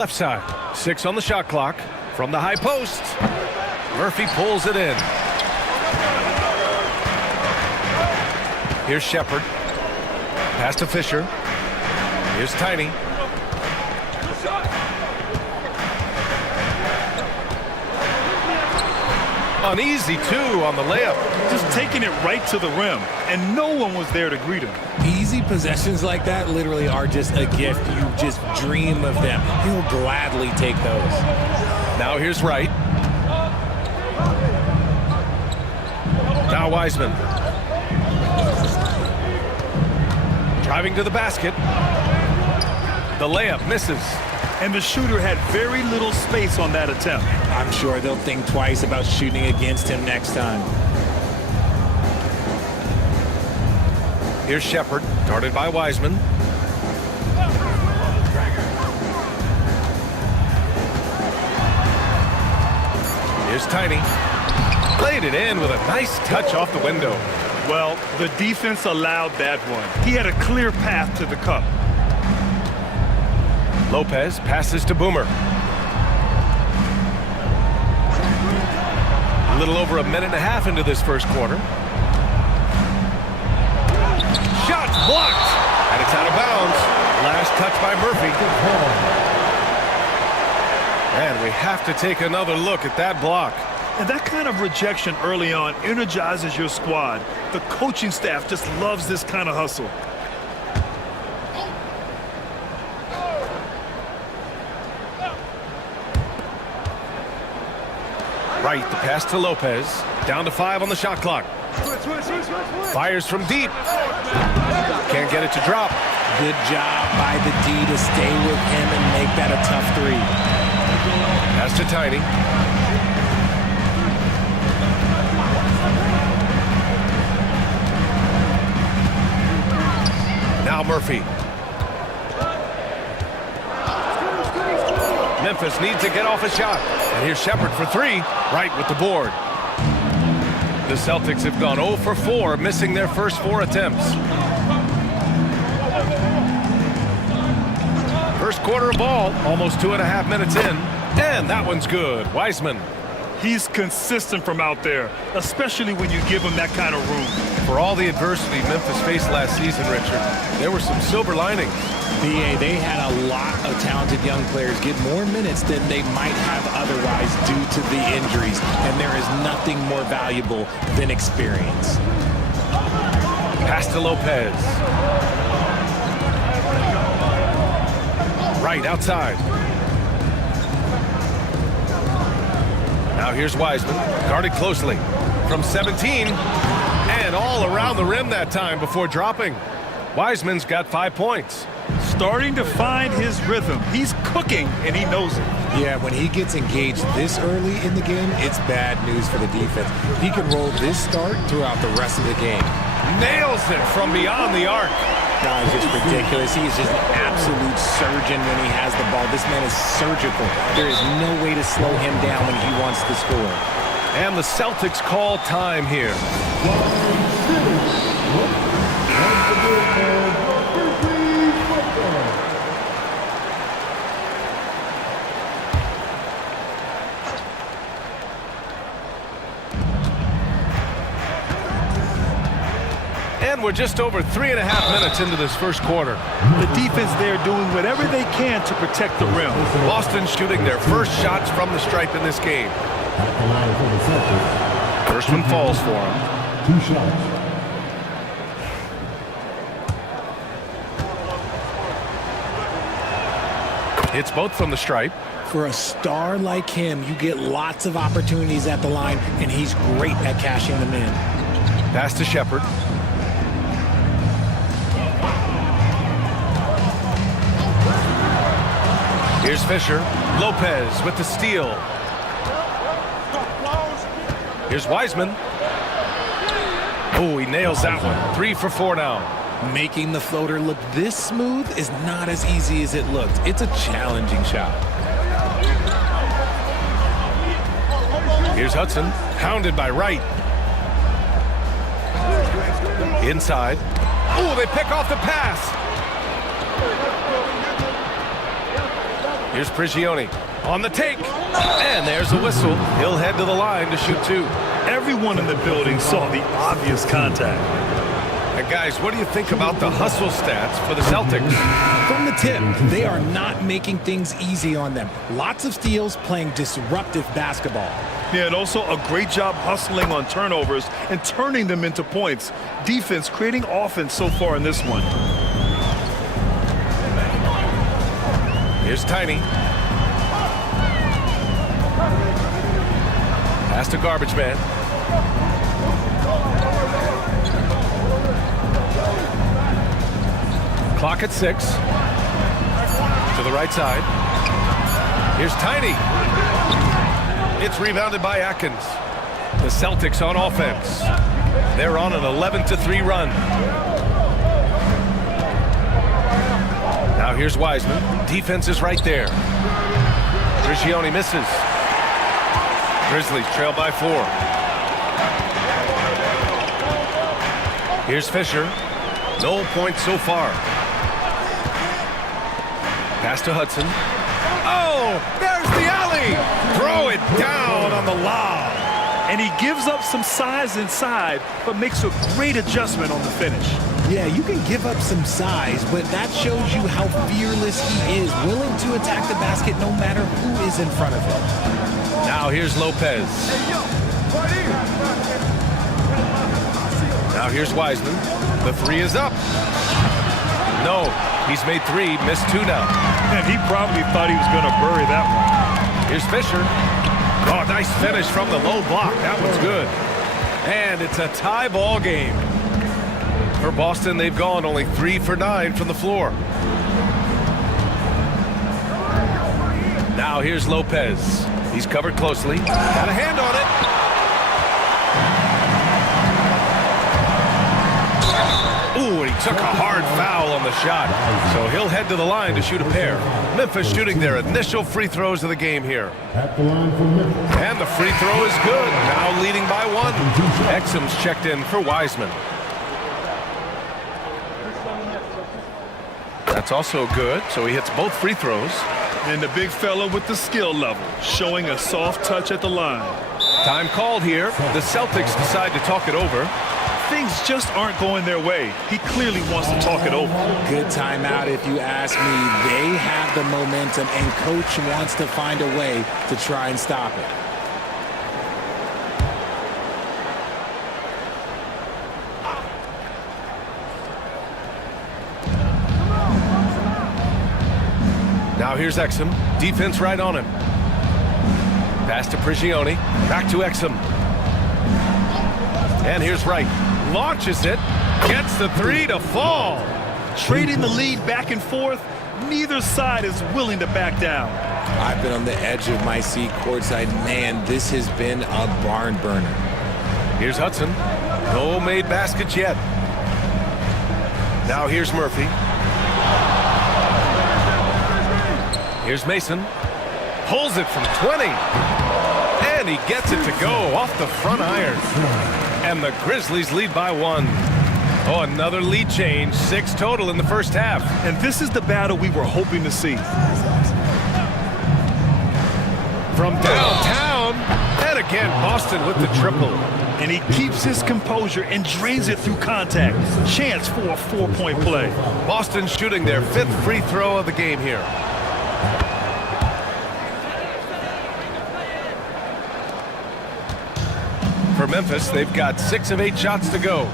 Left side, 6 on the shot clock. From the high post, Murphy pulls it in. Here's Shepard. Pass to Fisher. Here's Tiny. Uneasy, too, on the layup. Just taking it right to the rim, and no one was there to greet him. Easy possessions like that literally are just a gift. You just dream of them. He'll gladly take those. Now here's Wright. Now Wiseman. Driving to the basket. The layup misses. And the shooter had very little space on that attempt. I'm sure they'll think twice about shooting against him next time. Here's Shepard, guarded by Wiseman. Here's Tiny. Played it in with a nice touch off the window. Well, the defense allowed that one. He had a clear path to the cup. Lopez passes to Boomer. A little over a minute and a half into this first quarter. Shot blocked, and it's out of bounds. Last touch by Murphy. And we have to take another look at that block. And that kind of rejection early on energizes your squad. The coaching staff just loves this kind of hustle. Right, the pass to Lopez. Down to 5 on the shot clock. Fires from deep. Can't get it to drop. Good job by the D to stay with him and make that a tough 3. Pass to Tiny. Now Murphy. Memphis needs to get off a shot. And here's Shepard for 3. Right with the board. The Celtics have gone 0 for 4, missing their first 4 attempts. First quarter of ball, almost 2.5 minutes in. And that one's good. Wiseman. He's consistent from out there, especially when you give him that kind of room. For all the adversity Memphis faced last season, Richard, there were some silver linings. BA, they had a lot of talented young players get more minutes than they might have otherwise due to the injuries, and there is nothing more valuable than experience. Pass to Lopez. Right outside. Now here's Wiseman, guarded closely from 17, and all around the rim that time before dropping. Wiseman's got 5 points. Starting to find his rhythm. He's cooking, and he knows it. Yeah, when he gets engaged this early in the game, it's bad news for the defense. He can roll this start throughout the rest of the game. Nails it from beyond the arc. Guys, just ridiculous. He is just an absolute surgeon when he has the ball. This man is surgical. There is no way to slow him down when he wants to score. And the Celtics call time here. And we're just over 3.5 minutes into this first quarter. The defense there doing whatever they can to protect the rim. Boston shooting their first shots from the stripe in this game. First one falls for him. 2 shots. Hits both from the stripe. For a star like him, you get lots of opportunities at the line, and he's great at cashing them in. Pass to Shepard. Here's Fisher. Lopez with the steal. Here's Wiseman. Oh, he nails that one. 3 for 4 now. Making the floater look this smooth is not as easy as it looked. It's a challenging shot. Here's Hudson, hounded by Wright. Inside. Oh, they pick off the pass. Here's Prigioni on the take. And there's a whistle. He'll head to the line to shoot 2. Everyone in the building saw the obvious contact. And guys, what do you think about the hustle stats for the Celtics? From the tip, they are not making things easy on them. Lots of steals, playing disruptive basketball. Yeah, and also a great job hustling on turnovers and turning them into points. Defense creating offense so far in this one. Here's Tiny. Pass to Garbage Man. Clock at 6. To the right side. Here's Tiny. It's rebounded by Atkins. The Celtics on offense. They're on an 11-3 run. Now here's Wiseman. Defense is right there. Prigioni misses. Grizzlies trail by 4. Here's Fisher. No points so far. Pass to Hudson. Oh, there's the alley. Throw it down on the lob. And he gives up some size inside, but makes a great adjustment on the finish. Yeah, you can give up some size, but that shows you how fearless he is, willing to attack the basket no matter who is in front of him. Now here's Lopez. Now here's Wiseman. The 3 is up. No, he's made 3, missed 2 now. And he probably thought he was going to bury that one. Here's Fisher. Oh, nice finish from the low block. That one's good. And it's a tie ball game. For Boston, they've gone only 3 for 9 from the floor. Now here's Lopez. He's covered closely. Got a hand on it. Ooh, and he took a hard foul on the shot. So he'll head to the line to shoot a pair. Memphis shooting their initial free throws of the game here. And the free throw is good. Now leading by 1. Exum's checked in for Wiseman. That's also good, so he hits both free throws. And the big fella with the skill level, showing a soft touch at the line. Time called here. The Celtics decide to talk it over. Things just aren't going their way. He clearly wants to talk it over. Good timeout if you ask me. They have the momentum, and coach wants to find a way to try and stop it. Now here's Exum. Defense right on him. Pass to Prigioni. Back to Exum. And here's Wright. Launches it. Gets the 3 to fall. Trading the lead back and forth. Neither side is willing to back down. I've been on the edge of my seat courtside. Man, this has been a barn burner. Here's Hudson. No made baskets yet. Now here's Murphy. Here's Mason. Pulls it from 20. And he gets it to go off the front iron. And the Grizzlies lead by 1. Oh, another lead change. 6 total in the first half. And this is the battle we were hoping to see. From downtown. And again, Boston with the triple. And he keeps his composure and drains it through contact. Chance for a 4-point play. Boston shooting their 5th free throw of the game here. For Memphis, they've got 6 of 8 shots to go.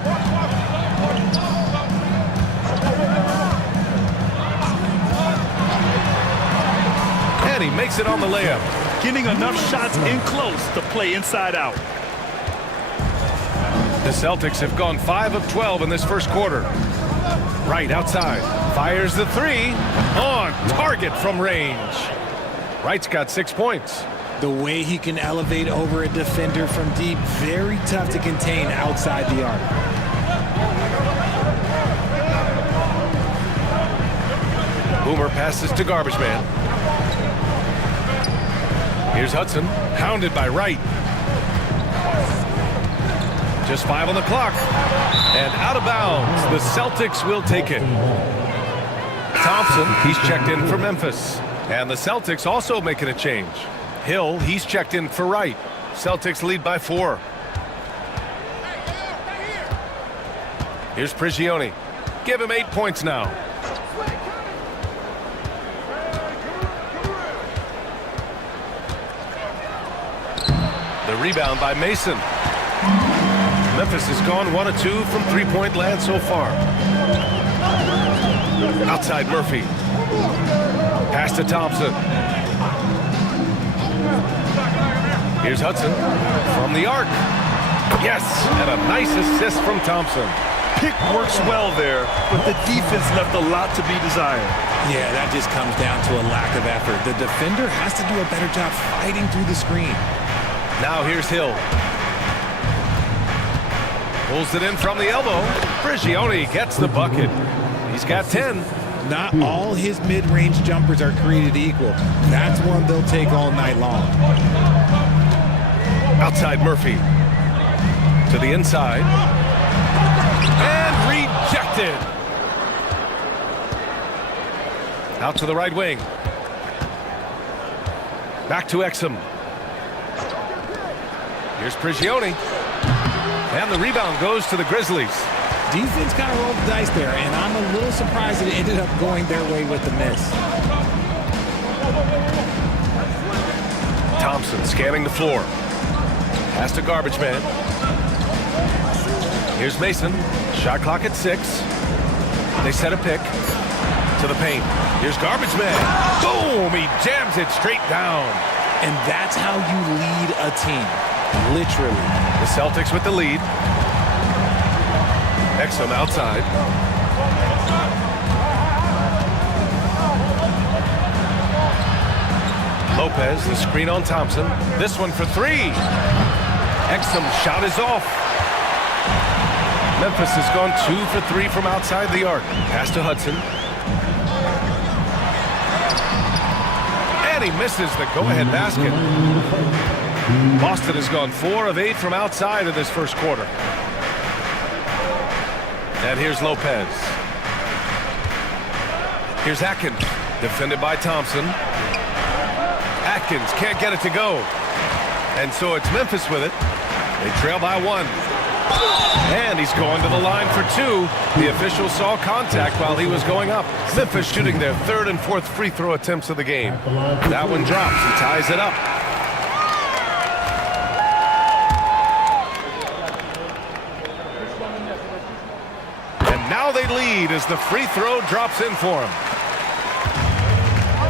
And he makes it on the layup. Getting enough shots in close to play inside out. The Celtics have gone 5 of 12 in this first quarter. Right outside. Fires the 3. On target from range. Wright's got 6 points. The way he can elevate over a defender from deep, very tough to contain outside the arc. Boomer passes to Garbage Man. Here's Hudson, hounded by Wright. Just 5 on the clock. And out of bounds, the Celtics will take it. Thompson, he's checked in for Memphis. And the Celtics also making a change. Hill, he's checked in for Wright. Celtics lead by 4. Here's Prigioni. Give him 8 points now. The rebound by Mason. Memphis has gone 1 of 2 from three-point land so far. Outside Murphy. Pass to Thompson. Here's Hudson from the arc. Yes, and a nice assist from Thompson. Pick works well there, but the defense left a lot to be desired. Yeah, that just comes down to a lack of effort. The defender has to do a better job fighting through the screen. Now here's Hill. Pulls it in from the elbow. Prigioni gets the bucket. He's got 10. Not all his mid-range jumpers are created equal. That's one they'll take all night long. Outside Murphy. To the inside. And rejected. Out to the right wing. Back to Exum. Here's Prigioni. And the rebound goes to the Grizzlies. Defense kind of rolled the dice there, and I'm a little surprised it ended up going their way with the miss. Thompson scanning the floor. Pass to Garbage Man. Here's Mason. Shot clock at 6. They set a pick. To the paint. Here's Garbage Man. Boom! He jams it straight down. And that's how you lead a team. Literally. The Celtics with the lead. Exum outside. Lopez, the screen on Thompson. This one for 3. Exum shot is off. Memphis has gone 2 for 3 from outside the arc. Pass to Hudson. And he misses the go-ahead basket. Boston has gone 4 of 8 from outside of this first quarter. And here's Lopez. Here's Atkins, defended by Thompson. Atkins can't get it to go. And so it's Memphis with it. They trail by 1. And he's going to the line for 2. The official saw contact while he was going up. Memphis shooting their 3rd and 4th free throw attempts of the game. That one drops and ties it up. Now they lead as the free throw drops in for him.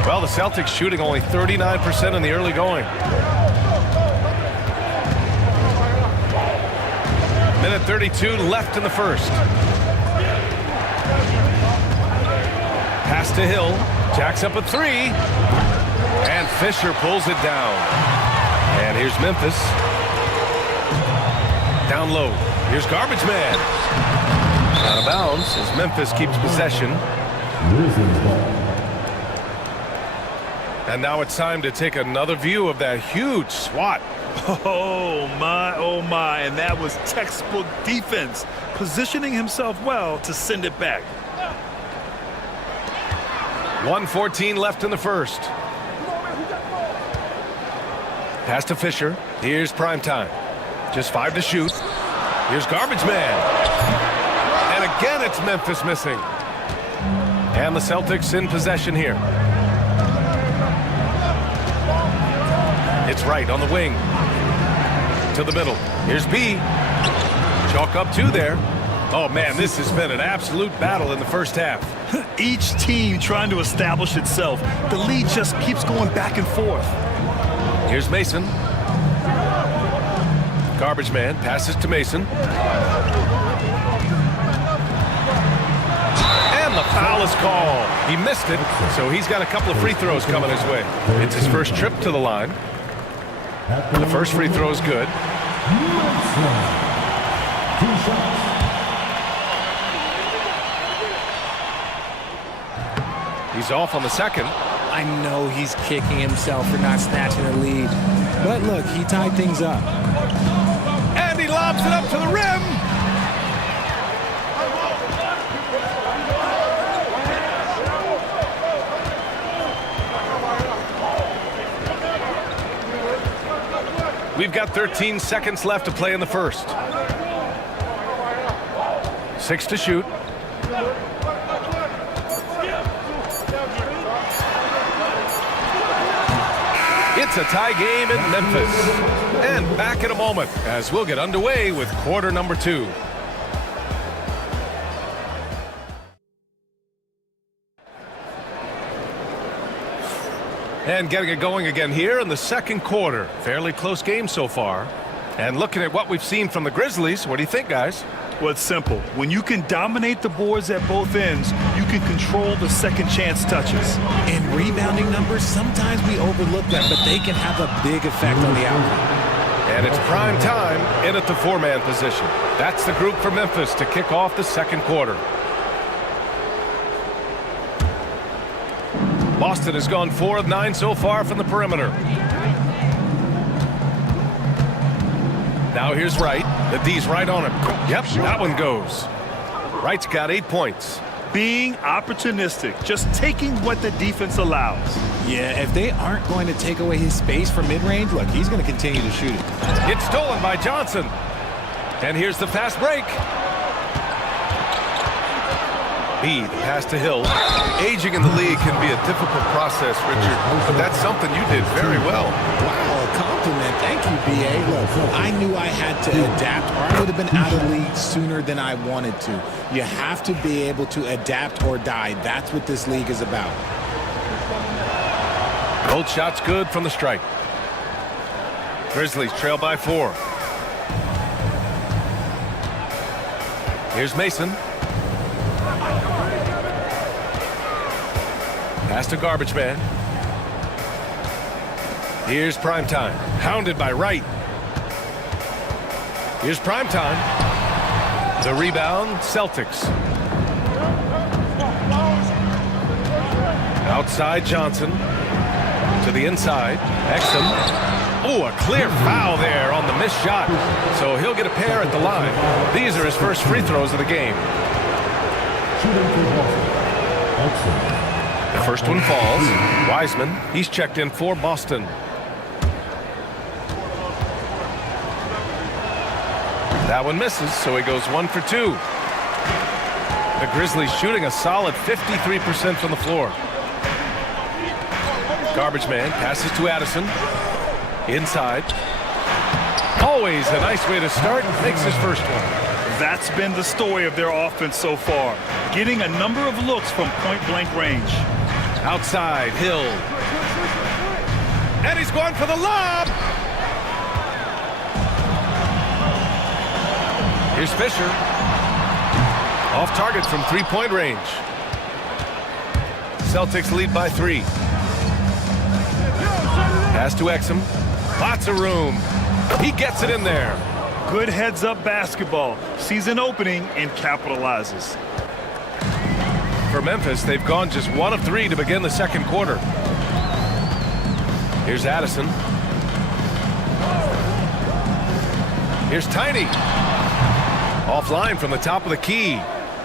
Well, the Celtics shooting only 39% in the early going. Minute 32 left in the first. Pass to Hill. Jacks up a 3. And Fisher pulls it down. And here's Memphis. Down low. Here's Garbage Man. Out of bounds as Memphis keeps possession. And now it's time to take another view of that huge swat. Oh my, and that was textbook defense, positioning himself well to send it back. 1:14 left in the first. Pass to Fisher. Here's primetime. Just 5 to shoot. Here's Garbage Man. And again, it's Memphis missing. And the Celtics in possession here. It's Wright on the wing. To the middle. Here's B. Chalk up 2 there. Oh, man, this has been an absolute battle in the first half. Each team trying to establish itself. The lead just keeps going back and forth. Here's Mason. Garbage Man passes to Mason. The foul is called. He missed it, so he's got a couple of free throws coming his way. It's his first trip to the line. The first free throw is good. He's off on the second. I know he's kicking himself for not snatching the lead. But look, he tied things up. And he lobs it up to the rim. We've got 13 seconds left to play in the first. 6 to shoot. It's a tie game in Memphis. And back in a moment as we'll get underway with quarter number 2. And getting it going again here in the second quarter. Fairly close game so far. And looking at what we've seen from the Grizzlies, what do you think, guys? Well, it's simple. When you can dominate the boards at both ends, you can control the second chance touches. In rebounding numbers, sometimes we overlook them, but they can have a big effect on the outcome. And it's prime time in at the 4-man position. That's the group for Memphis to kick off the second quarter. Boston has gone 4 of 9 so far from the perimeter. Now here's Wright. The D's right on him. Yep, that one goes. Wright's got 8 points. Being opportunistic, just taking what the defense allows. Yeah, if they aren't going to take away his space from mid-range, look, he's going to continue to shoot it. It's stolen by Johnson. And here's the fast break. The pass to Hill. Aging in the league can be a difficult process, Richard, but that's something you did very well. Wow, a compliment. Thank you, B.A. Look, I knew I had to adapt, or I would have been out of the league sooner than I wanted to. You have to be able to adapt or die. That's what this league is about. Both shots good from the strike. Grizzlies trail by 4. Here's Mason. Pass to Garbage Man. Here's Primetime. Hounded by Wright. Here's Primetime. The rebound, Celtics. Outside Johnson. To the inside. Exum. Oh, a clear foul there on the missed shot. So he'll get a pair at the line. These are his first free throws of the game. The first one falls. Wiseman, he's checked in for Boston. That one misses, so he goes 1 for 2. The Grizzlies shooting a solid 53% from the floor. Garbage Man passes to Addison. Inside. Always a nice way to start. Makes his first one. That's been the story of their offense so far. Getting a number of looks from point-blank range. Outside, Hill. And he's going for the lob. Here's Fisher. Off target from 3-point range. Celtics lead by 3. Pass to Exum. Lots of room. He gets it in there. Good heads-up basketball. Sees an opening and capitalizes. For Memphis, they've gone just 1 of 3 to begin the second quarter. Here's Addison. Here's Tiny. Offline from the top of the key.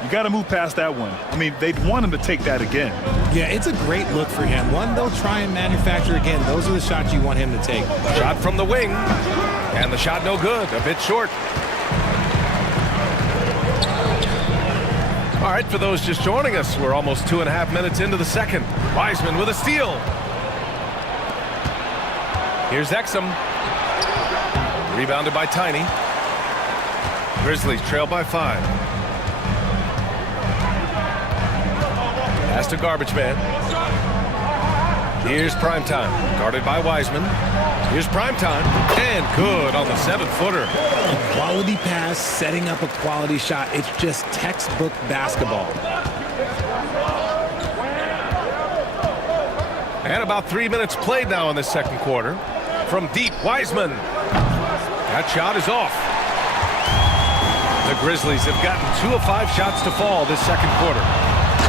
You got to move past that one. I mean, they'd want him to take that again. Yeah, it's a great look for him. One they'll try and manufacture again. Those are the shots you want him to take. Shot from the wing. And the shot no good. A bit short. All right, for those just joining us, we're almost 2.5 minutes into the second. Wiseman with a steal. Here's Exum. Rebounded by Tiny. Grizzlies trail by 5. Pass to Garbage Man. Here's Primetime. Guarded by Wiseman. Here's Primetime. And good on the 7-footer. A quality pass, setting up a quality shot. It's just textbook basketball. And about 3 minutes played now in the second quarter. From deep, Wiseman. That shot is off. The Grizzlies have gotten 2 of 5 shots to fall this second quarter.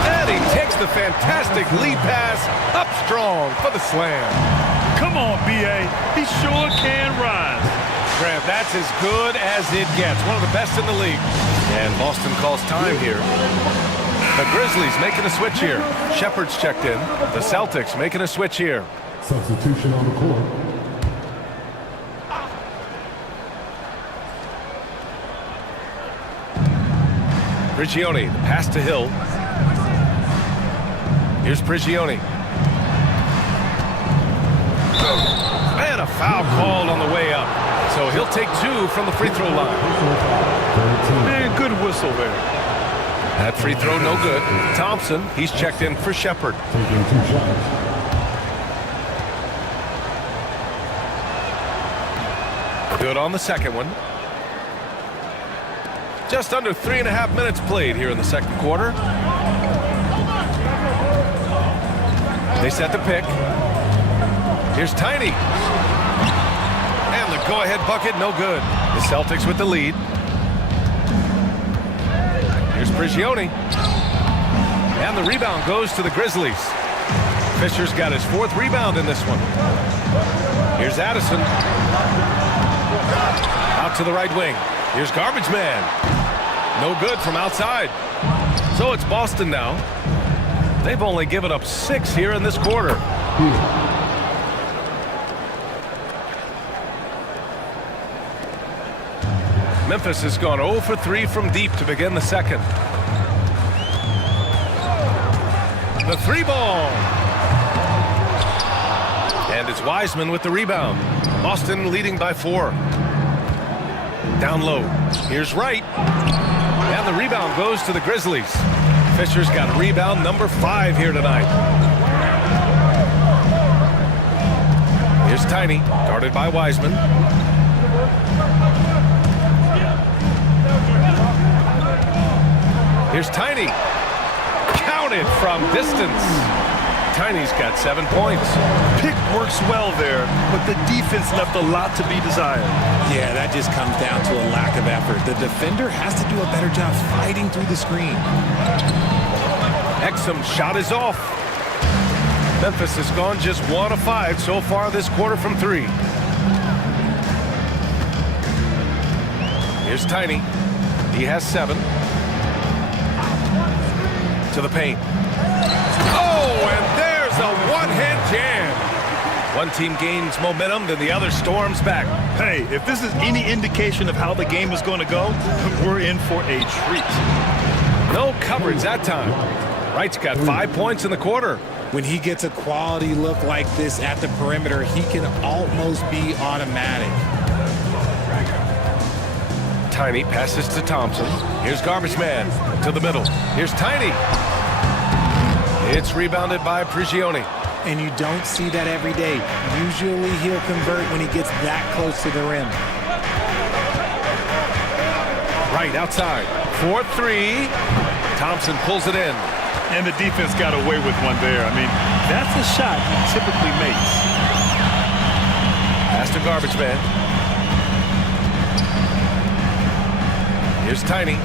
And he takes the fantastic lead pass up strong for the slam. Come on, B.A. He sure can rise. Grant, that's as good as it gets. One of the best in the league. And Boston calls time here. The Grizzlies making a switch here. Shepard's checked in. The Celtics making a switch here. Substitution on the court. Prigioni, pass to Hill. Here's Prigioni. And a foul called on the way up. So he'll take 2 from the free throw line. Man, good whistle there. That free throw no good. Thompson, he's checked in for Shepard. Taking 2 shots. Good on the second one. Just under 3.5 minutes played here in the second quarter. They set the pick. Here's Tiny. And the go-ahead bucket, no good. The Celtics with the lead. Here's Prigioni. And the rebound goes to the Grizzlies. Fisher's got his 4th rebound in this one. Here's Addison. Out to the right wing. Here's Garbage Man. No good from outside. So it's Boston now. They've only given up 6 here in this quarter. Memphis has gone 0 for 3 from deep to begin the second. The 3-ball. And it's Wiseman with the rebound. Boston leading by 4. Down low. Here's Wright. And the rebound goes to the Grizzlies. Fisher's got rebound number 5 here tonight. Here's Tiny, guarded by Wiseman. Here's Tiny. Counted from distance. Tiny's got 7 points. Pick works well there, but the defense left a lot to be desired. Yeah, that just comes down to a lack of effort. The defender has to do a better job fighting through the screen. Exum's shot is off. Memphis has gone just 1 of 5 so far this quarter from 3. Here's Tiny. He has 7. To the paint. Oh, and there's a one-hand jam. One team gains momentum, then the other storms back. Hey, if this is any indication of how the game is going to go, we're in for a treat. No coverage that time. Wright's got 5 points in the quarter. When he gets a quality look like this at the perimeter, he can almost be automatic. Tiny passes to Thompson. Here's Garbage Man to the middle. Here's Tiny. It's rebounded by Prigioni. And you don't see that every day. Usually he'll convert when he gets that close to the rim. Right outside. 4-3. Thompson pulls it in. And the defense got away with one there. I mean, that's a shot he typically makes. Pass to Garbage Man. Here's Tiny.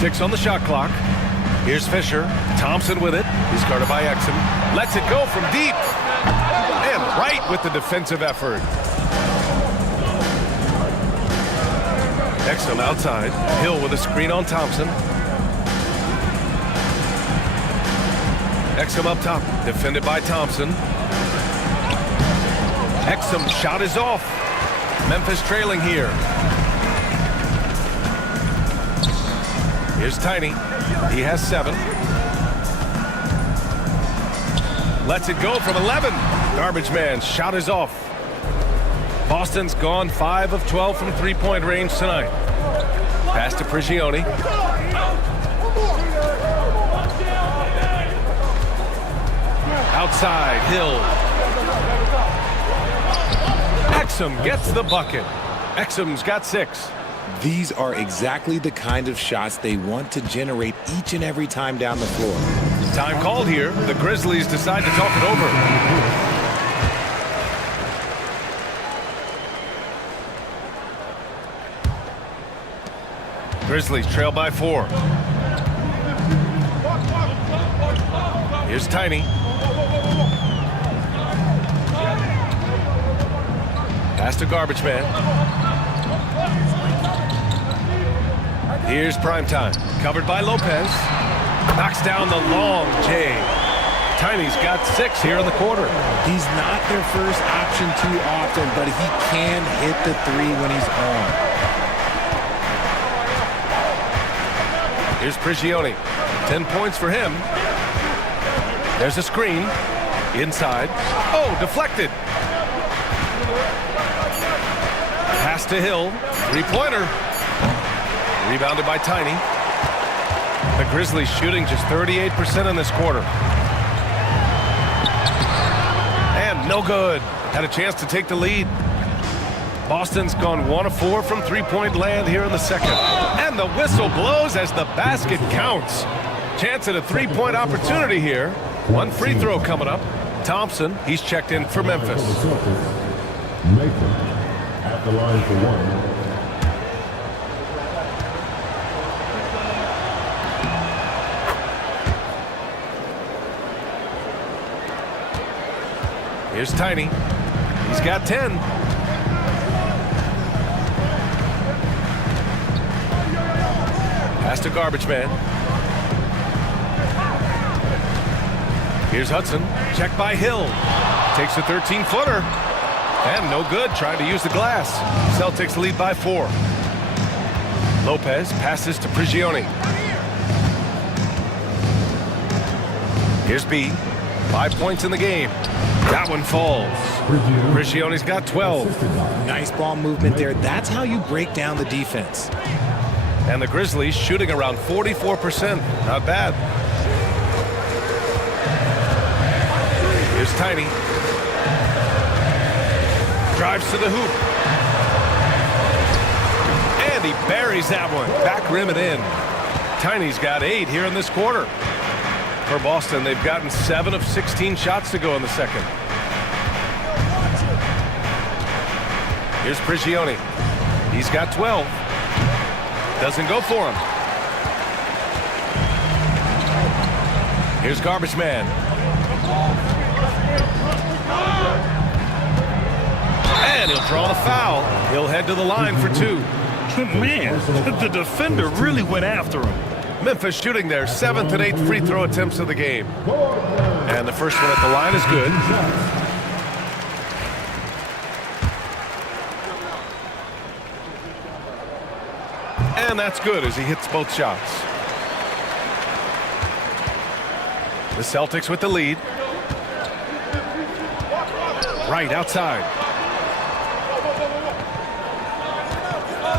6 on the shot clock. Here's Fisher. Thompson with it. He's guarded by Exum. Lets it go from deep. And right with the defensive effort. Exum outside. Hill with a screen on Thompson. Exum up top. Defended by Thompson. Exum's shot is off. Memphis trailing here. Here's Tiny. He has 7. Lets it go from 11. Garbage Man's shot is off. Boston's gone 5 of 12 from 3-point range tonight. Pass to Prigioni. Outside, Hill. Exum gets the bucket. Exum's got 6. These are exactly the kind of shots they want to generate each and every time down the floor. Time called here. The Grizzlies decide to talk it over. Grizzlies trail by 4. Here's Tiny. Pass to Garbage Man. Here's Primetime. Covered by Lopez. Knocks down the long J. Tiny's got 6 here in the quarter. He's not their first option too often, but he can hit the 3 when he's on. Here's Prigioni. 10 points for him. There's a screen. Inside. Oh, deflected. Pass to Hill. Three-pointer. Rebounded by Tiny. The Grizzlies shooting just 38% in this quarter. And no good. Had a chance to take the lead. Boston's gone 1 of 4 from three-point land here in the second. And the whistle blows as the basket counts. Chance at a three-point opportunity here. One free throw coming up. Thompson, he's checked in for Memphis. Nathan at the line for one. Here's Tiny. He's got 10. Pass to Garbage Man. Here's Hudson. Check by Hill. Takes a 13-footer. And no good, trying to use the glass. Celtics lead by 4. Lopez passes to Prigioni. Here's B. 5 points in the game. That one falls. Prigioni's got 12. Nice ball movement there. That's how you break down the defense. And the Grizzlies shooting around 44%. Not bad. Here's Tiny. Drives to the hoop. And he buries that one. Back rim and in. Tiny's got 8 here in this quarter. For Boston, they've gotten 7 of 16 shots to go in the second. Here's Prigioni. He's got 12. Doesn't go for him. Here's Garbage Man. And he'll draw the foul. He'll head to the line for 2. Man, the defender really went after him. Memphis shooting their 7th and 8th free throw attempts of the game. And the first one at the line is good. And that's good as he hits both shots. The Celtics with the lead. Right outside.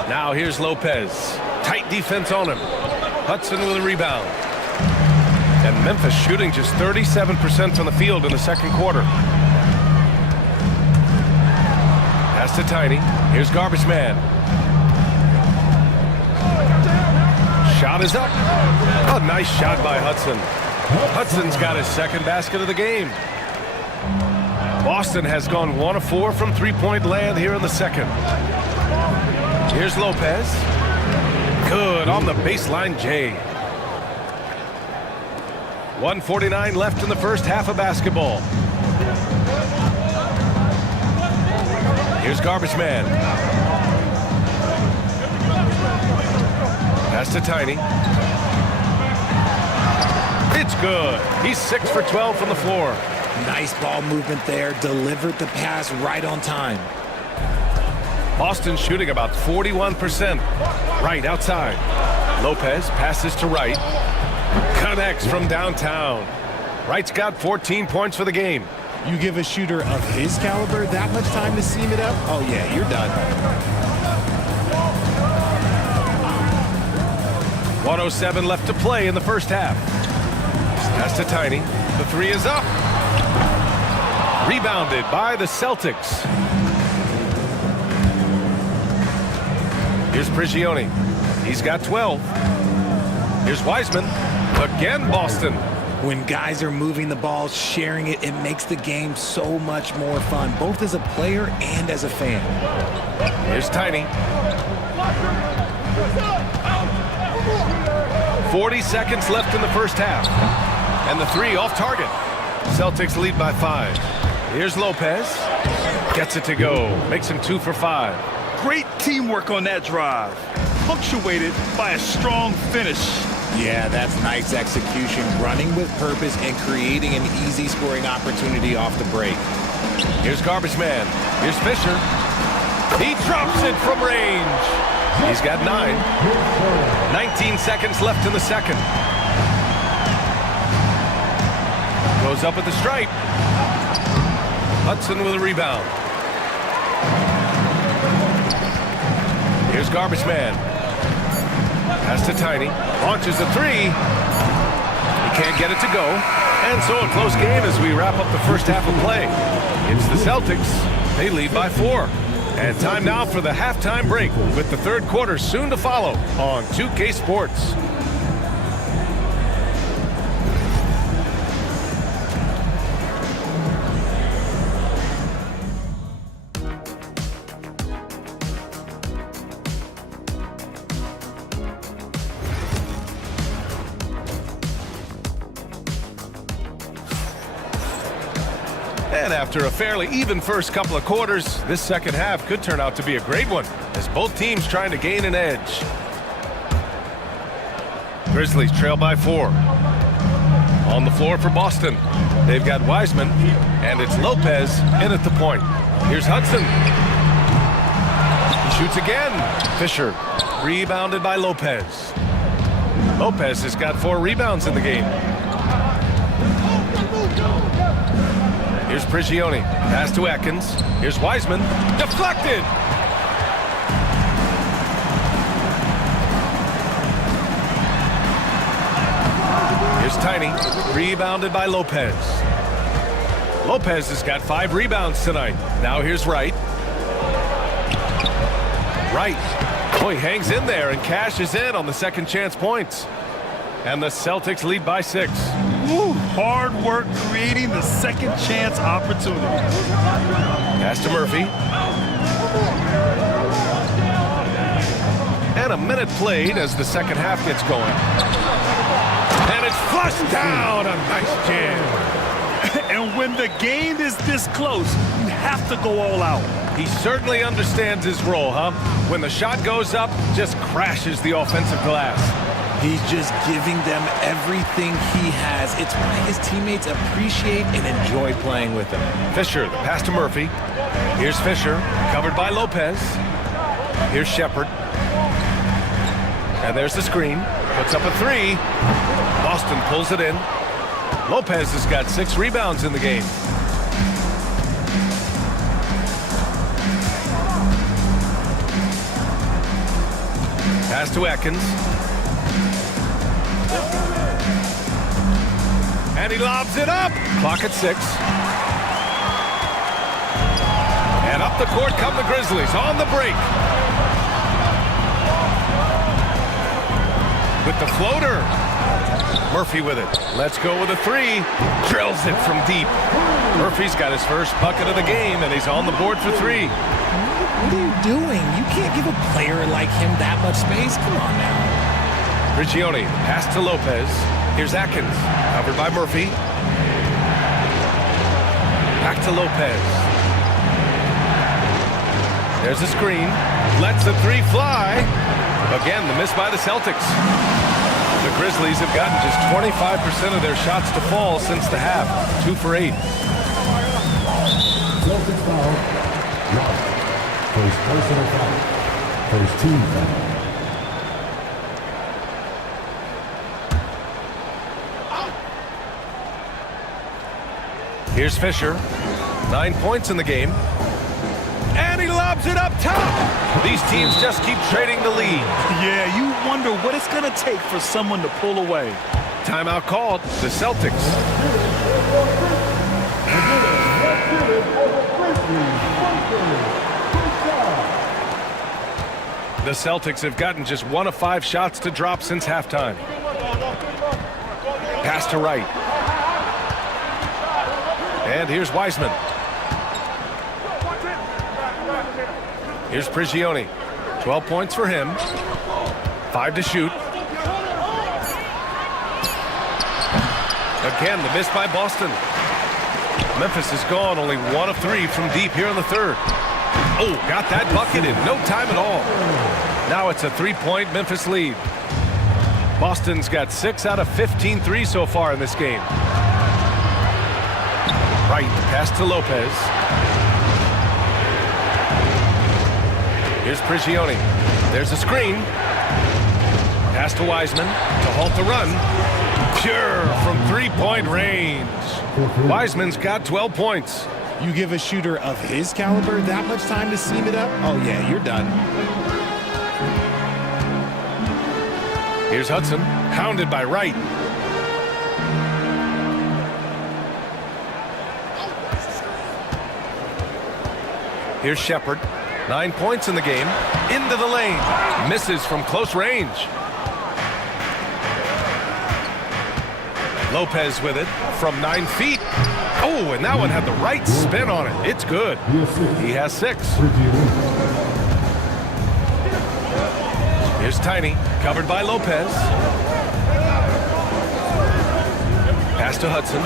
Now here's Lopez. Tight defense on him. Hudson with a rebound. And Memphis shooting just 37% from the field in the second quarter. Pass to Tiny. Here's Garbage Man. Shot is up. A nice shot by Hudson. Hudson's got his second basket of the game. Boston has gone 1 of 4 from three-point land here in the second. Here's Lopez. Good on the baseline, Jay. 1:49 left in the first half of basketball. Here's Garbage Man. Pass to Tiny. It's good. He's 6 for 12 from the floor. Nice ball movement there. Delivered the pass right on time. Boston shooting about 41%. Right outside. Lopez passes to Wright. Connects from downtown. Wright's got 14 points for the game. You give a shooter of his caliber that much time to seam it up? Oh, yeah, you're done. 1:07 left to play in the first half. Pass to Tiny. The three is up. Rebounded by the Celtics. Here's Prigioni. He's got 12. Here's Wiseman. Again, Boston. When guys are moving the ball, sharing it, it makes the game so much more fun, both as a player and as a fan. Here's Tiny. 40 seconds left in the first half. And the three off target. Celtics lead by 5. Here's Lopez. Gets it to go. Makes him 2 for 5. Great teamwork on that drive, punctuated by a strong finish. Yeah, that's nice execution, running with purpose and creating an easy scoring opportunity off the break. Here's Garbage Man. Here's Fisher. He drops it from range. He's got 9. 19 seconds left in the second. Goes up at the stripe. Hudson with a rebound. Here's Garbage Man. Pass to Tiny. Launches a 3. He can't get it to go. And so a close game as we wrap up the first half of play. It's the Celtics. They lead by 4. And time now for the halftime break with the third quarter soon to follow on 2K Sports. And after a fairly even first couple of quarters, this second half could turn out to be a great one as both teams trying to gain an edge. Grizzlies trail by 4. On the floor for Boston, they've got Wiseman, and it's Lopez in at the point. Here's Hudson. He shoots again. Fisher, rebounded by Lopez. Lopez has got 4 rebounds in the game. Here's Prigioni. Pass to Atkins. Here's Wiseman. Deflected! Here's Tiny. Rebounded by Lopez. Lopez has got 5 rebounds tonight. Now here's Wright. Wright. Oh, he hangs in there and cashes in on the second chance points. And the Celtics lead by 6. Ooh, hard work creating the second chance opportunity. Pass to Murphy. And a minute played as the second half gets going. And it's flushed down. A nice jam. And when the game is this close, you have to go all out. He certainly understands his role, huh? When the shot goes up, just crashes the offensive glass. He's just giving them everything he has. It's why his teammates appreciate and enjoy playing with him. Fisher, the pass to Murphy. Here's Fisher, covered by Lopez. Here's Shepard. And there's the screen. Puts up a 3. Boston pulls it in. Lopez has got 6 rebounds in the game. Pass to Atkins. And he lobs it up. Clock at 6. And up the court come the Grizzlies on the break. With the floater. Murphy with it. Let's go with a 3. Drills it from deep. Murphy's got his first bucket of the game, and he's on the board for 3. What are you doing? You can't give a player like him that much space. Come on now. Prigioni, pass to Lopez. Here's Atkins, covered by Murphy. Back to Lopez. There's a screen. Lets the 3 fly. Again, the miss by the Celtics. The Grizzlies have gotten just 25% of their shots to fall since the half. 2 for 8. Celtics foul. Lost. First personal foul. First team foul. Here's Fisher. 9 points in the game. And he lobs it up top. These teams just keep trading the lead. Yeah, you wonder what it's going to take for someone to pull away. Timeout called. The Celtics. The Celtics have gotten just 1 of 5 shots to drop since halftime. Pass to Wright. And here's Wiseman. Here's Prigioni. 12 points for him. 5 to shoot. Again, the miss by Boston. Memphis is gone, only 1 of 3 from deep here in the third. Oh, got that bucket in no time at all. Now it's a 3-point Memphis lead. Boston's got 6 out of 15 threes so far in this game. Right, pass to Lopez. Here's Prigioni. There's a screen. Pass to Wiseman to halt the run. Pure from three-point range. Wiseman's got 12 points. You give a shooter of his caliber that much time to seam it up? Oh, yeah, you're done. Here's Hudson, hounded by Wright. Here's Shepard. 9 points in the game. Into the lane. Misses from close range. Lopez with it from 9 feet. Oh, and that one had the right spin on it. It's good. He has 6. Here's Tiny, covered by Lopez. Pass to Hudson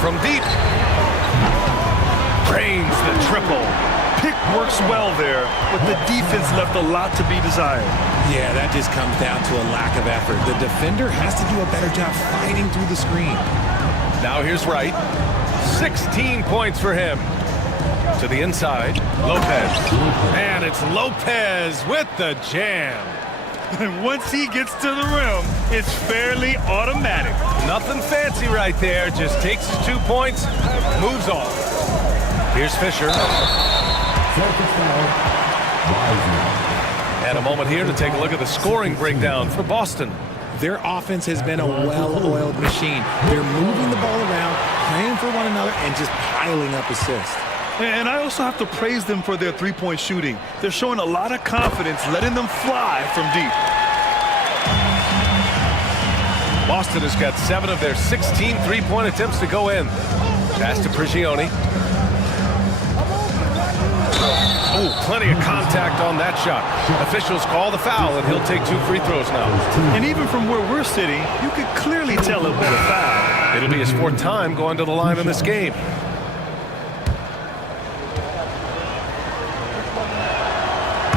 from deep. Drains the triple. Pick works well there, but the defense left a lot to be desired. Yeah, that just comes down to a lack of effort. The defender has to do a better job fighting through the screen. Now here's Wright. 16 points for him. To the inside, Lopez. And it's Lopez with the jam. And once he gets to the rim, it's fairly automatic. Nothing fancy right there. Just takes his 2 points, moves on. Here's Fisher. And a moment here to take a look at the scoring breakdown for Boston. Their offense has been a well-oiled machine. They're moving the ball around, playing for one another, and just piling up assists. And I also have to praise them for their three-point shooting. They're showing a lot of confidence, letting them fly from deep. Boston has got 7 of their 16 three-point attempts to go in. Pass to Prigioni. Oh, plenty of contact on that shot. Officials call the foul, and he'll take 2 free throws now. And even from where we're sitting, you could clearly tell it was a foul. It'll be his 4th time going to the line in this game.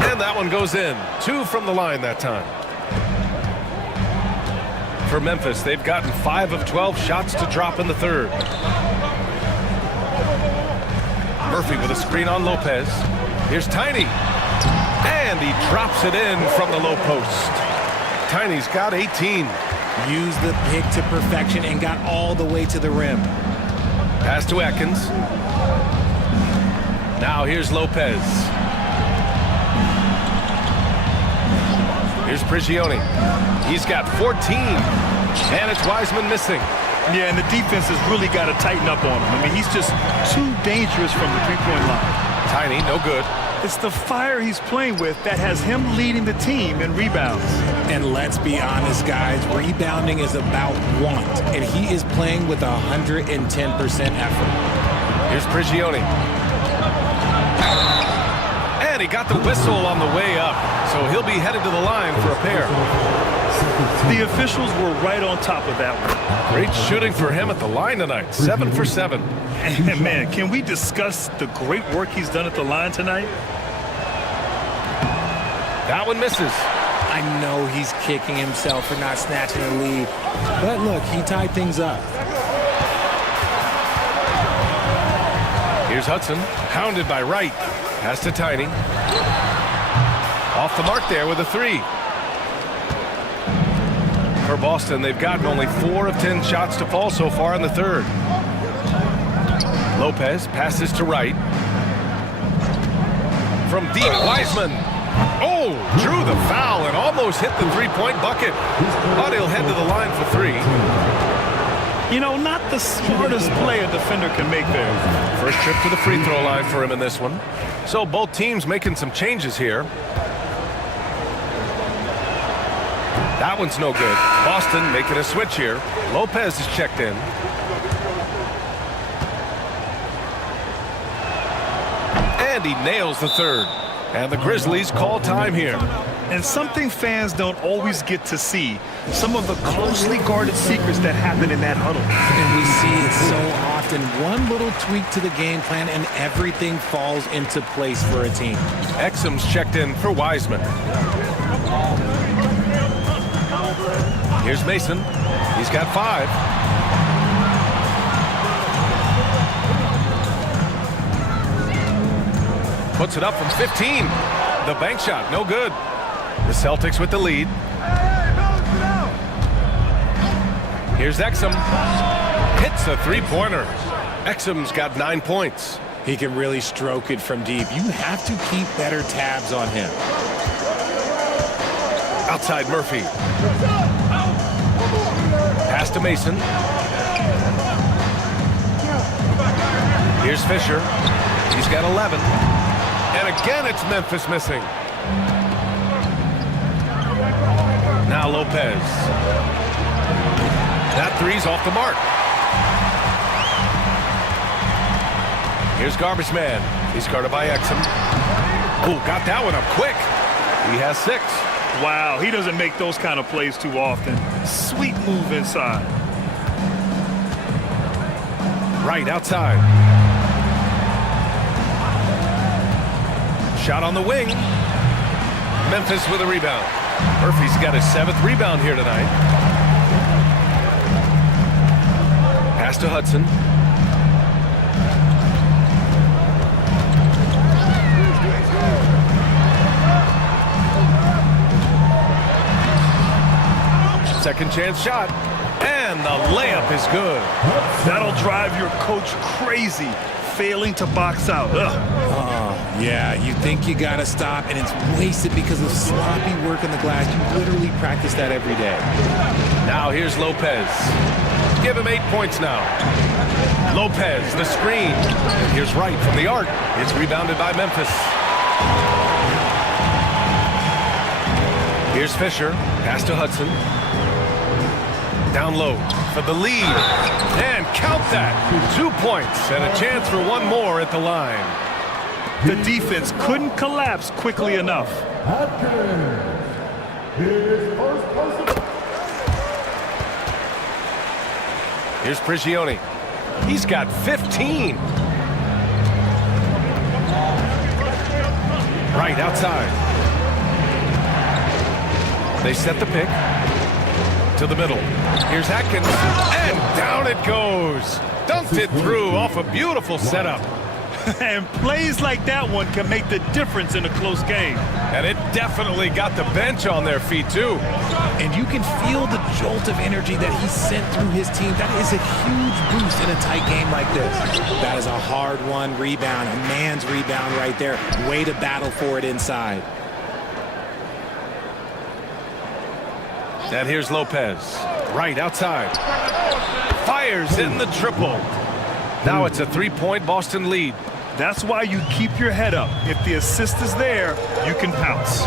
And that one goes in. 2 from the line that time. For Memphis, they've gotten 5 of 12 shots to drop in the 3rd. Murphy with a screen on Lopez. Here's Tiny. And he drops it in from the low post. Tiny's got 18. Used the pick to perfection and got all the way to the rim. Pass to Atkins. Now here's Lopez. Here's Prigioni. He's got 14. And it's Wiseman missing. Yeah, and the defense has really got to tighten up on him. I mean, he's just too dangerous from the three-point line. Tiny, no good. It's the fire he's playing with that has him leading the team in rebounds. And let's be honest, guys, rebounding is about want, and he is playing with 110% effort. Here's Prigioni. And he got the whistle on the way up, so he'll be headed to the line for a pair. The officials were right on top of that one. Great shooting for him at the line tonight. 7 for 7. And man, can we discuss the great work he's done at the line tonight? That one misses. I know he's kicking himself for not snatching the lead, but look, he tied things up. Here's Hudson, hounded by Wright. Pass to Tiny. Off the mark there with a 3. For Boston, they've gotten only 4 of 10 shots to fall so far in the 3rd. Lopez passes to Wright. From deep, Wiseman. Oh, drew the foul and almost hit the three-point bucket. But he'll head to the line for 3. You know, not the smartest play a defender can make there. First trip to the free throw line for him in this one. So both teams making some changes here. That one's no good. Boston making a switch here. Lopez is checked in. And he nails the 3rd. And the Grizzlies call time here. And something fans don't always get to see. Some of the closely guarded secrets that happen in that huddle. And we see it so often. One little tweak to the game plan and everything falls into place for a team. Exum's checked in for Wiseman. Here's Mason. He's got 5. Puts it up from 15. The bank shot, no good. The Celtics with the lead. Here's Exum. Hits a three-pointer. Exum's got 9 points. He can really stroke it from deep. You have to keep better tabs on him. Outside Murphy. Pass to Mason. Here's Fisher. He's got 11. And again, it's Memphis missing. Now Lopez. That three's off the mark. Here's Garbage Man. He's guarded by Exum. Oh, got that one up quick. He has 6. Wow, he doesn't make those kind of plays too often. Sweet move inside. Right outside. Shot on the wing. Memphis with a rebound. Murphy's got his 7th rebound here tonight. Pass to Hudson. Second chance shot. And the layup is good. That'll drive your coach crazy, failing to box out. Yeah, you think you got to stop, and it's wasted because of sloppy work in the glass. You literally practice that every day. Now here's Lopez. Give him 8 points now. Lopez, the screen. Here's Wright from the arc. It's rebounded by Memphis. Here's Fisher. Pass to Hudson. Down low for the lead. And count that. 2 points and a chance for one more at the line. The defense couldn't collapse quickly enough. Here's Prigioni. He's got 15. Right outside. They set the pick to the middle. Here's Atkins, and down it goes. Dunked it through off a beautiful setup. And plays like that one can make the difference in a close game. And it definitely got the bench on their feet, too. And you can feel the jolt of energy that he sent through his team. That is a huge boost in a tight game like this. That is a hard-won rebound, a man's rebound right there. Way to battle for it inside. And here's Lopez. Right outside. Fires in the triple. Now it's a 3-point Boston lead. That's why you keep your head up. If the assist is there, you can pounce.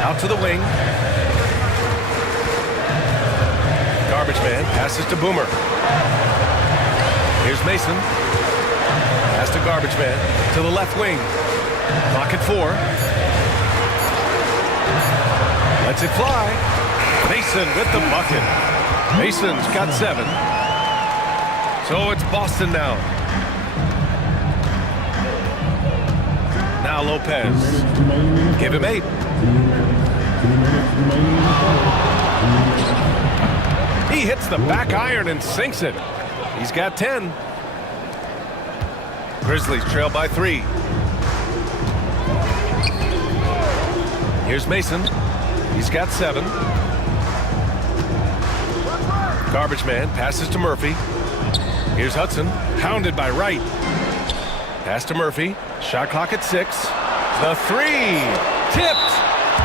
Out to the wing. Garbage Man passes to Boomer. Here's Mason. Pass to Garbage Man to the left wing. Clock at 4. Lets it fly. Mason with the bucket. Mason's got 7. So it's Boston now. Now Lopez. Give him 8. He hits the back iron and sinks it. He's got 10. Grizzlies trail by 3. Here's Mason. He's got 7. Garbage Man passes to Murphy. Here's Hudson, pounded by Wright. Pass to Murphy. Shot clock at 6. The 3. Tipped.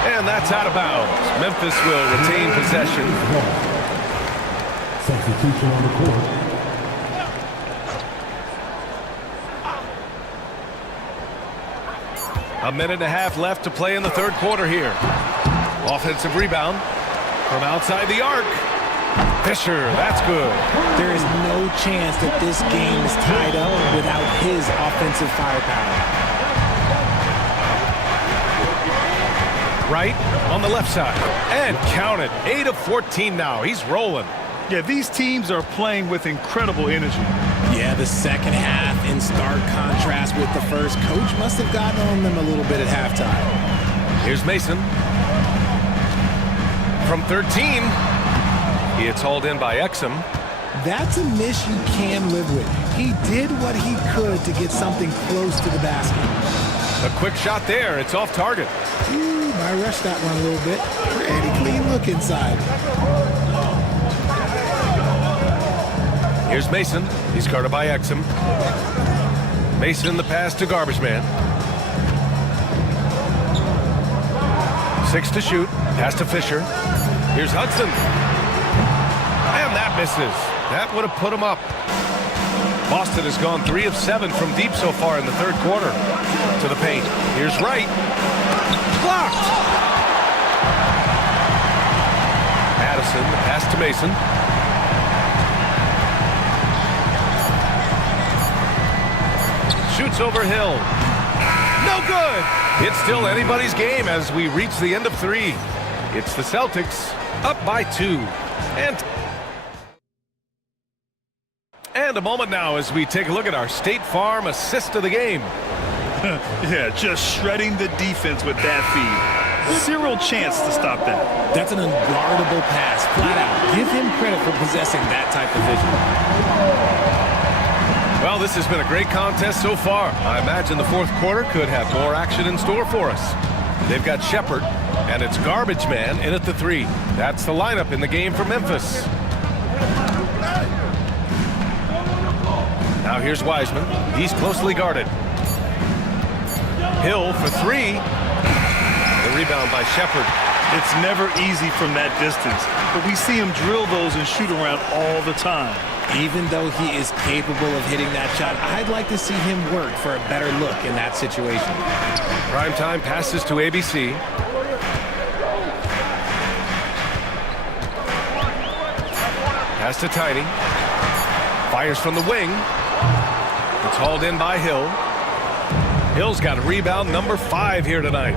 And that's out of bounds. Memphis will retain possession. Substitution on the court. A minute and a half left to play in the third quarter here. Offensive rebound from outside the arc. Fisher, that's good. There is no chance that this game is tied up without his offensive firepower. Right on the left side. And count it. 8 of 14 now. He's rolling. Yeah, these teams are playing with incredible energy. Yeah, the second half in stark contrast with the first. Coach must have gotten on them a little bit at halftime. Here's Mason. From 13. He gets hauled in by Exum. That's a miss you can live with. He did what he could to get something close to the basket. A quick shot there. It's off target. Ooh, I rushed that one a little bit. Pretty clean look inside. Here's Mason. He's guarded by Exum. Mason, the pass to Garbage Man. 6 to shoot. Pass to Fisher. Here's Hudson. And that misses. That would have put him up. Boston has gone 3 of 7 from deep so far in the third quarter. To the paint. Here's Wright. Blocked. Addison, the pass to Mason. Shoots over Hill. No good. It's still anybody's game as we reach the end of 3. It's the Celtics up by 2. And a moment now as we take a look at our State Farm assist of the game. Yeah, just shredding the defense with that feed. Zero chance to stop that. That's an unguardable pass, flat out. Give him credit for possessing that type of vision. Well, this has been a great contest so far. I imagine the fourth quarter could have more action in store for us. They've got Shepard, and it's Garbage Man in at the 3. That's the lineup in the game for Memphis. Now here's Wiseman. He's closely guarded. Hill for 3. The rebound by Shepard. It's never easy from that distance, but we see him drill those and shoot around all the time. Even though he is capable of hitting that shot, I'd like to see him work for a better look in that situation. Primetime passes to ABC. Pass to Tiny. Fires from the wing. It's hauled in by Hill. Hill's got a rebound number 5 here tonight.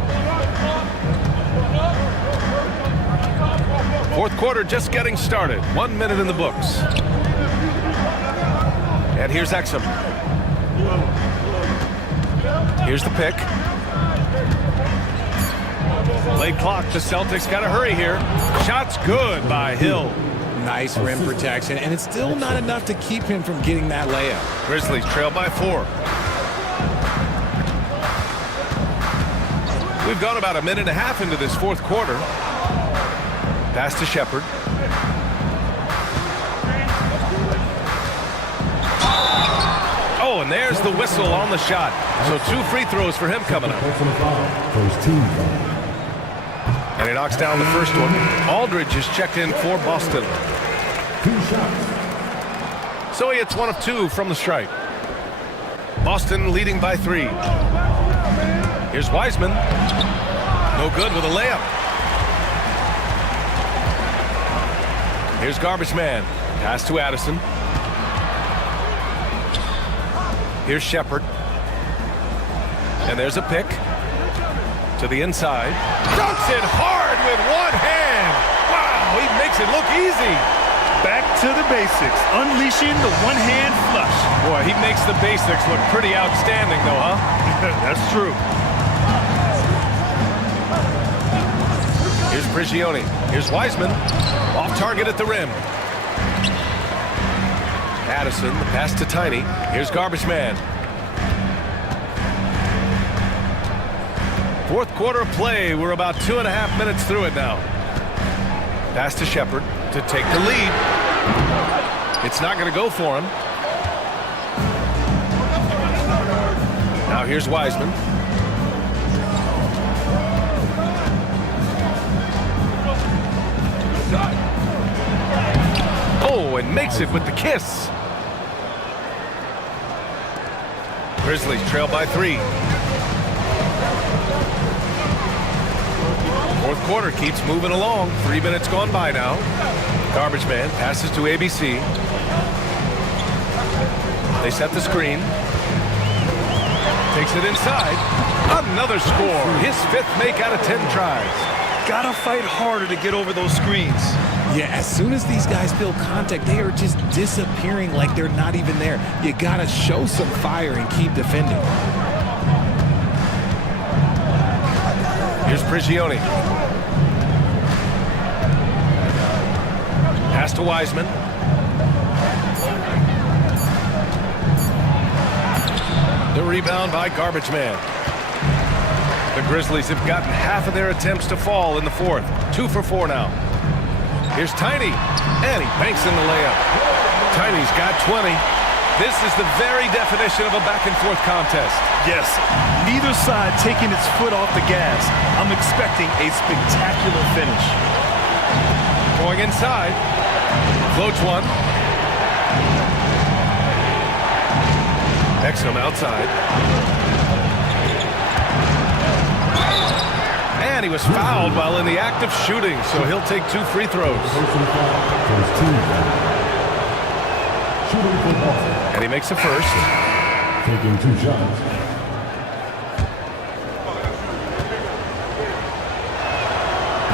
Fourth quarter just getting started. 1 minute in the books. And here's Exum. Here's the pick. Late clock. The Celtics got to hurry here. Shot's good by Hill. Nice rim protection, and it's still not enough to keep him from getting that layup. Grizzlies trail by 4. We've gone about a minute and a half into this fourth quarter. Pass to Shepard. Oh, and there's the whistle on the shot. So 2 free throws for him coming up. First team foul. And he knocks down the first one. Aldridge is checked in for Boston. 2 shots. So he hits 1 of 2 from the stripe. Boston leading by 3. Here's Wiseman. No good with a layup. Here's Garbage Man. Pass to Addison. Here's Shepard. And there's a pick. To the inside. Dunks it hard with one hand. Wow, he makes it look easy. Back to the basics, unleashing the one-hand flush. Boy, he makes the basics look pretty outstanding, though, huh? That's true. Here's Prigioni. Here's Wiseman. Off target at the rim. Addison, the pass to Tiny. Here's Garbage Man. Fourth quarter of play. We're about 2.5 minutes through it now. Pass to Shepard to take the lead. It's not going to go for him. Now here's Wiseman. Oh, and makes it with the kiss. Grizzlies trail by 3. Fourth quarter keeps moving along. 3 minutes gone by now. Garbage Man passes to ABC. They set the screen. Takes it inside. Another score. His 5th make out of 10 tries. Gotta fight harder to get over those screens. Yeah, as soon as these guys feel contact, they are just disappearing like they're not even there. You gotta show some fire and keep defending. Here's Prigioni. Pass to Wiseman. The rebound by Garbage Man. The Grizzlies have gotten half of their attempts to fall in the fourth. 2 for 4 now. Here's Tiny, and he banks in the layup. Tiny's got 20. This is the very definition of a back-and-forth contest. Yes, neither side taking its foot off the gas. I'm expecting a spectacular finish. Going inside. Floats one. Exum outside. And he was fouled while in the act of shooting, so he'll take 2 free throws. Personal foul. First team foul. Shooting for Boston. And he makes a first. Taking 2 shots.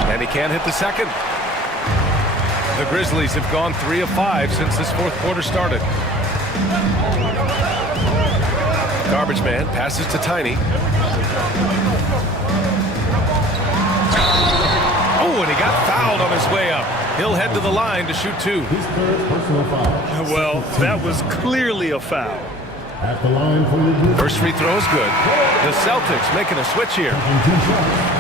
And he can't hit the second. The Grizzlies have gone 3 of 5 since this fourth quarter started. Garbage man passes to Tiny. Oh, and he got fouled on his way up. He'll head to the line to shoot 2. His third personal foul. Well, that was clearly a foul. At the line for your group. First free throw is good. The Celtics making a switch here. Taking 2 shots.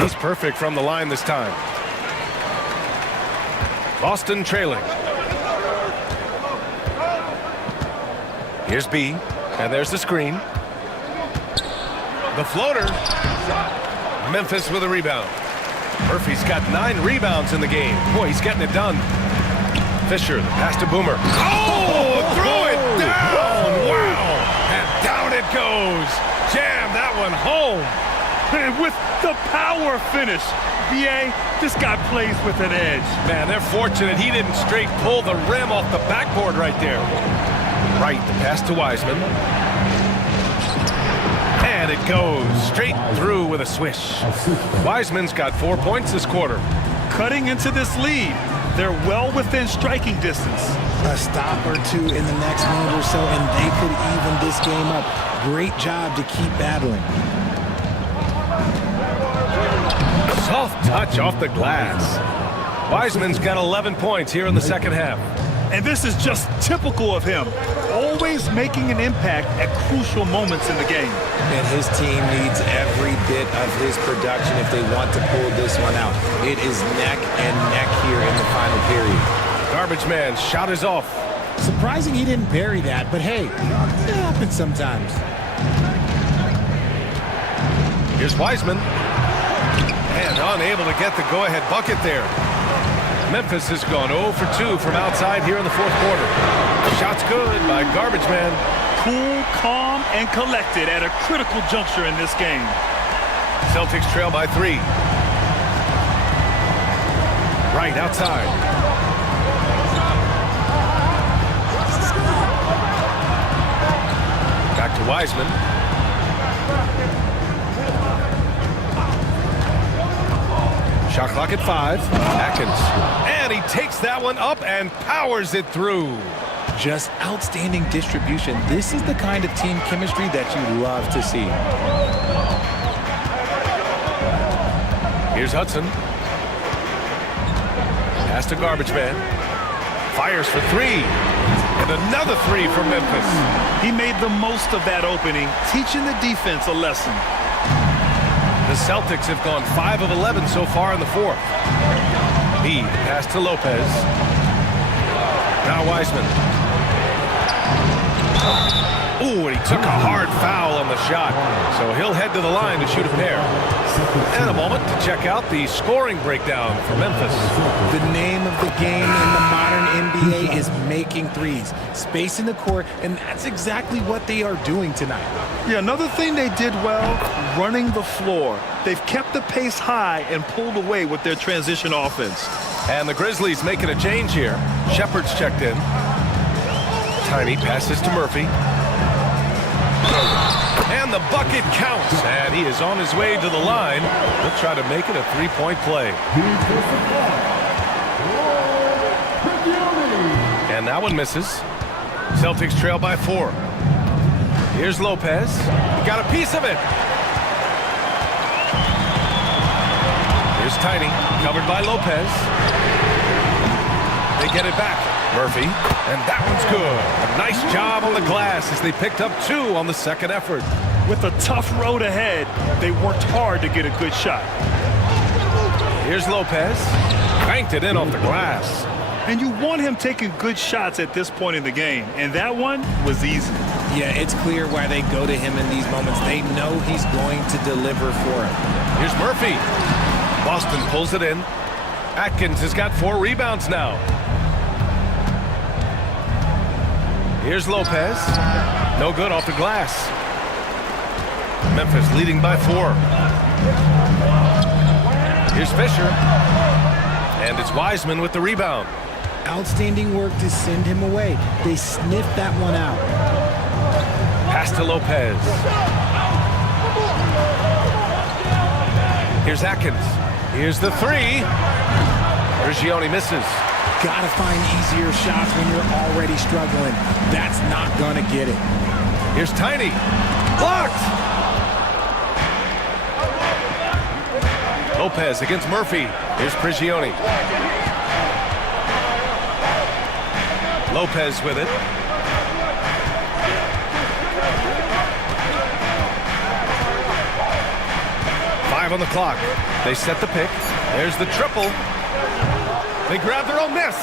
He's perfect from the line this time. Boston trailing. Here's B, and there's the screen. The floater. Memphis with a rebound. Murphy's got 9 rebounds in the game. Boy, he's getting it done. Fisher, the pass to Boomer. Oh, throw it down! Wow! And down it goes. Jam that one home. And with the power finish, BA, this guy plays with an edge. Man, they're fortunate he didn't straight pull the rim off the backboard right there. Right, the pass to Wiseman. And it goes straight through with a swish. Wiseman's got 4 points this quarter. Cutting into this lead, they're well within striking distance. A stop or 2 in the next minute or so, and they could even this game up. Great job to keep battling. Soft touch off the glass. Wiseman's got 11 points here in the second half. And this is just typical of him, always making an impact at crucial moments in the game. And his team needs every bit of his production if they want to pull this one out. It is neck and neck here in the final period. Garbage man shot is off. Surprising he didn't bury that, but hey, it happens sometimes. Here's Wiseman. And unable to get the go-ahead bucket there. Memphis has gone 0 for 2 from outside here in the fourth quarter. Shot's good by Garbage Man. Cool, calm, and collected at a critical juncture in this game. Celtics trail by 3. Right outside. Back to Wiseman. Shot clock at 5. Atkins. And he takes that one up and powers it through. Just outstanding distribution. This is the kind of team chemistry that you love to see. Here's Hudson. Pass to Garbage Man. Fires for 3. And another 3 for Memphis. He made the most of that opening, teaching the defense a lesson. The Celtics have gone 5 of 11 so far in the fourth. B pass to Lopez. Now Wiseman. Ooh, and he took a hard foul on the shot. So he'll head to the line to shoot a pair. And a moment to check out the scoring breakdown for Memphis. The name of the game in the modern NBA is making threes. Space in the court, and that's exactly what they are doing tonight. Yeah, another thing they did well, running the floor. They've kept the pace high and pulled away with their transition offense. And the Grizzlies making a change here. Shepard's checked in. Tiny passes to Murphy. And the bucket counts. And he is on his way to the line. He'll try to make it a three-point play. And that one misses. Celtics trail by 4. Here's Lopez. He got a piece of it. Here's Tiny, covered by Lopez. They get it back. Murphy, and that one's good. A nice job on the glass as they picked up 2 on the second effort. With a tough road ahead, they worked hard to get a good shot. Here's Lopez. Banked it in off the glass. And you want him taking good shots at this point in the game, and that one was easy. Yeah, it's clear why they go to him in these moments. They know he's going to deliver for him. Here's Murphy. Boston pulls it in. Atkins has got 4 rebounds now. Here's Lopez. No good off the glass. Memphis leading by 4. Here's Fisher. And it's Wiseman with the rebound. Outstanding work to send him away. They sniffed that one out. Pass to Lopez. Here's Atkins. Here's the 3. Prigioni misses. Gotta find easier shots when you're already struggling. That's not gonna get it. Here's Tiny. Blocked! Lopez against Murphy. Here's Prigioni. Lopez with it. Five on the clock. They set the pick. There's the triple. They grab their own miss.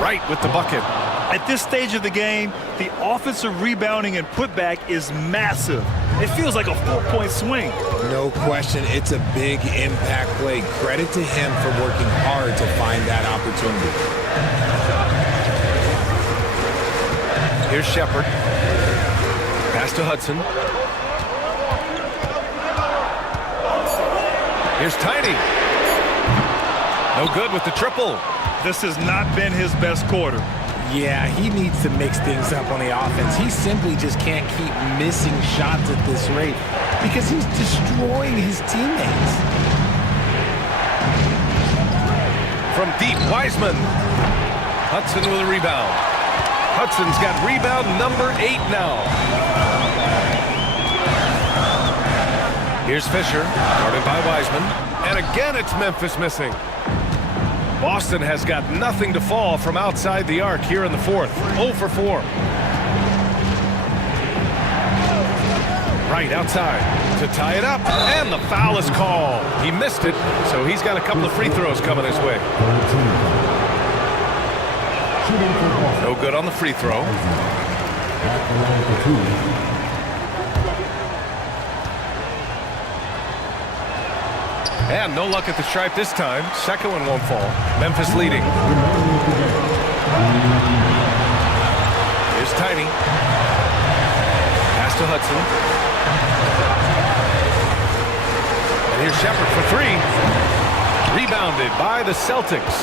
Right with the bucket. At this stage of the game, the offensive rebounding and putback is massive. It feels like a 4-point swing. No question, it's a big impact play. Credit to him for working hard to find that opportunity. Here's Shepard. Pass to Hudson. Here's Tiny. No good with the triple. This has not been his best quarter. Yeah, he needs to mix things up on the offense. He simply just can't keep missing shots at this rate because he's destroying his teammates. From deep, Wiseman. Hudson with a rebound. Hudson's got rebound number 8 now. Here's Fisher, guarded by Wiseman. And again, it's Memphis missing. Boston has got nothing to fall from outside the arc here in the 4th. 0 for 4. Right outside to tie it up. And the foul is called. He missed it, so he's got a couple of free throws coming his way. No good on the free throw. And no luck at the stripe this time. Second one won't fall. Memphis leading. Here's Tiny. Pass to Hudson. And here's Shepard for 3. Rebounded by the Celtics.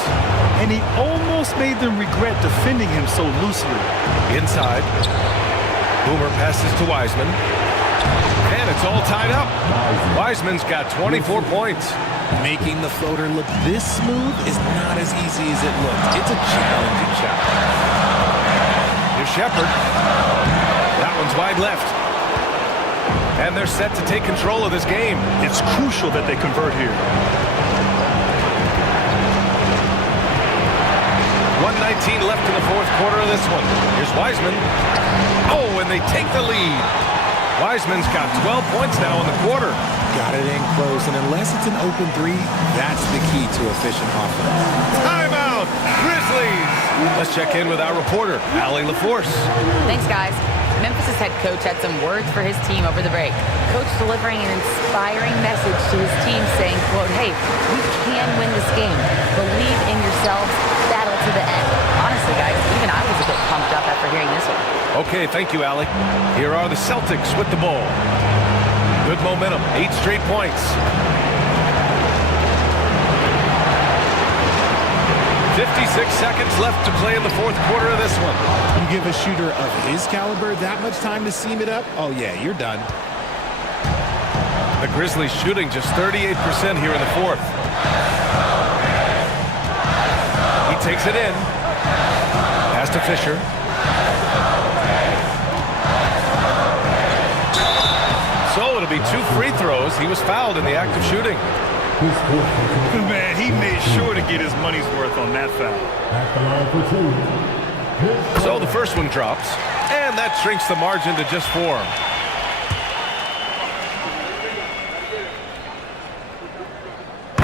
And he almost made them regret defending him so loosely. Inside. Boomer passes to Wiseman. And it's all tied up. Wiseman's got 24 points. Making the floater look this smooth is not as easy as it looks. It's a challenging shot. Here's Shepard. That one's wide left. And they're set to take control of this game. It's crucial that they convert here. 1:19 left in the 4th quarter of this one. Here's Wiseman. Oh, and they take the lead. Wiseman's got 12 points now in the quarter. Got it in close, and unless it's an open 3, that's the key to efficient offense. Timeout, Grizzlies. Let's check in with our reporter, Allie LaForce. Thanks, guys. Memphis' head coach had some words for his team over the break. Coach delivering an inspiring message to his team saying, quote, hey, we can win this game. Believe in yourselves. Battle to the end. Honestly, guys, even I was a bit pumped up after hearing this one. Okay, thank you, Allie. Here are the Celtics with the ball. Good momentum, 8 straight points. 56 seconds left to play in the 4th quarter of this one. You give a shooter of his caliber that much time to seam it up, oh yeah, you're done. The Grizzlies shooting just 38% here in the 4th. He takes it in. Pass to Fisher. So it'll be 2 free throws. He was fouled in the act of shooting. His fourth personal foul. Man, he made sure to get his money's worth on that foul. At the line for two. His So the first one drops, and that shrinks the margin to just 4.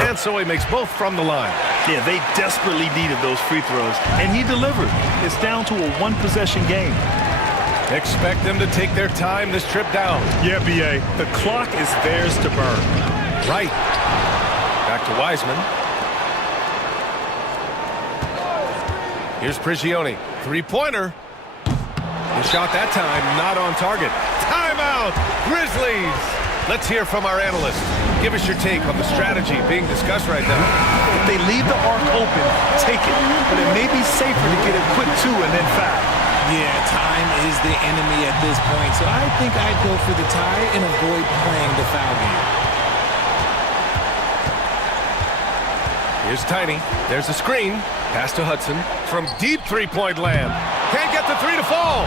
And so he makes both from the line. Yeah, they desperately needed those free throws, and he delivered. It's down to a one-possession game. Expect them to take their time this trip down. Yeah, B.A., the clock is theirs to burn. Right. Back to Wiseman. Here's Prigioni. Three-pointer. The shot that time not on target. Timeout, Grizzlies. Let's hear from our analyst. Give us your take on the strategy being discussed right now. If they leave the arc open, take it. But it may be safer to get a quick 2 and then foul. Yeah, time is the enemy at this point, so I think I'd go for the tie and avoid playing the foul game. Here's Tiny. There's a screen. Pass to Hudson from deep three-point land. Can't get the 3 to fall.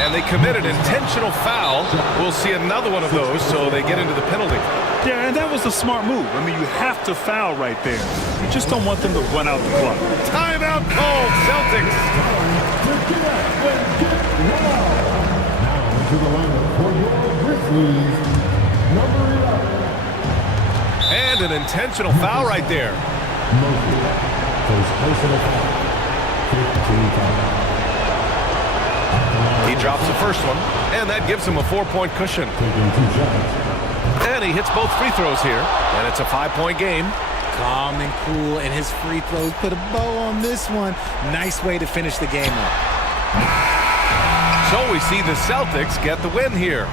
And they committed intentional foul. We'll see another one of those, so they get into the penalty. Yeah, and that was a smart move. I mean, you have to foul right there. You just don't want them to run out the clock. Timeout called, Celtics. Now into the lineup for your Grizzlies, number 11. And an intentional foul right there. Mosley. First personal foul. 15 timeout. He drops the first one, and that gives him a 4-point cushion. Taking 2 shots. And he hits both free throws here, and it's a 5-point game. Calm and cool, and his free throws put a bow on this one. Nice way to finish the game up. So we see the Celtics get the win here.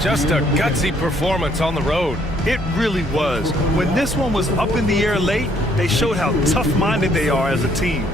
Just a gutsy performance on the road. It really was. When this one was up in the air late, they showed how tough-minded they are as a team.